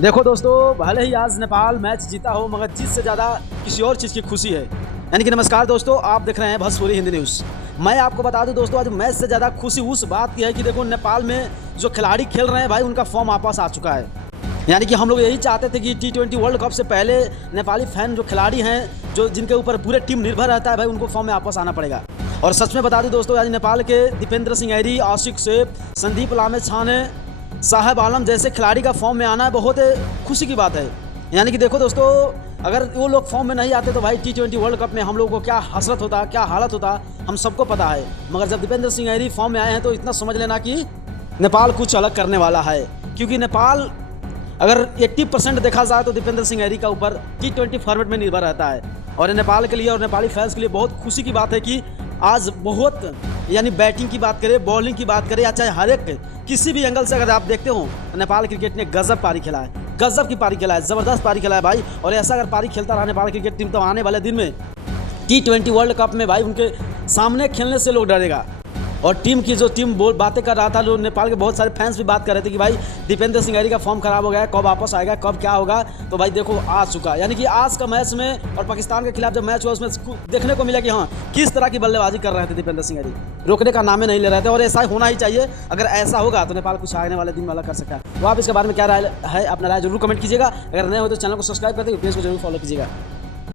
देखो दोस्तों, भले ही आज नेपाल मैच जीता हो मगर जीत से ज़्यादा किसी और चीज़ की खुशी है। यानी कि नमस्कार दोस्तों, आप देख रहे हैं भोजपुरी हिंदी न्यूज़। मैं आपको बता दूं दोस्तों, आज मैच से ज़्यादा खुशी उस बात की है कि देखो नेपाल में जो खिलाड़ी खेल रहे हैं भाई, उनका फॉर्म वापस आ चुका है। यानी कि हम लोग यही चाहते थे कि T20 वर्ल्ड कप से पहले नेपाली फैन जो खिलाड़ी हैं, जो जिनके ऊपर पूरे टीम निर्भर रहता है भाई, उनको फॉर्म में वापस आना पड़ेगा। और सच में बता दूं दोस्तों, आज नेपाल के दीपेंद्र सिंह ऐरी, आशिक सेफ, संदीप लामे छाने, साहब आलम जैसे खिलाड़ी का फॉर्म में आना है बहुत खुशी की बात है। यानी कि देखो दोस्तों, अगर वो लोग फॉर्म में नहीं आते तो भाई T20 वर्ल्ड कप में हम लोगों को क्या हसरत होता, क्या हालत होता, हम सबको पता है। मगर जब दीपेंद्र सिंह ऐरी फॉर्म में आए हैं तो इतना समझ लेना कि नेपाल कुछ अलग करने वाला है। क्योंकि नेपाल अगर 80% देखा जाए तो दीपेंद्र सिंह ऐरी का ऊपर T20 फॉर्मेट में निर्भर रहता है। और नेपाल के लिए और नेपाली फैंस के लिए बहुत खुशी की बात है कि आज बहुत, यानी बैटिंग की बात करें, बॉलिंग की बात करें, या चाहे हर एक किसी भी एंगल से अगर आप देखते हो तो नेपाल क्रिकेट ने गजब पारी खेला है, गजब की पारी खेला है, ज़बरदस्त पारी खेला है भाई। और ऐसा अगर पारी खेलता रहा नेपाल क्रिकेट टीम तो आने वाले दिन में T20 वर्ल्ड कप में भाई उनके सामने खेलने से लोग डरेगा। और टीम की जो टीम बातें कर रहा था, लोग नेपाल के बहुत सारे फैंस भी बात कर रहे थे कि भाई दीपेंद्र सिंह ऐरी का फॉर्म खराब हो गया है, कब वापस आएगा, कब क्या होगा। तो भाई देखो आ चुका। यानी कि आज का मैच में और पाकिस्तान के खिलाफ जब मैच हुआ उसमें देखने को मिला कि हाँ, किस तरह की बल्लेबाजी कर रहे थे दीपेंद्र सिंह ऐरी, रोकने का नाम ही नहीं ले रहे थे। और ऐसा होना ही चाहिए। अगर ऐसा होगा तो नेपाल कुछ आने वाले दिन वाला कर सकता है। तो आप इसके बारे में क्या राय है, अपना राय जरूर कमेंट कीजिएगा। अगर नए हो तो चैनल को सब्सक्राइब करते पेज को जरूर फॉलो कीजिएगा।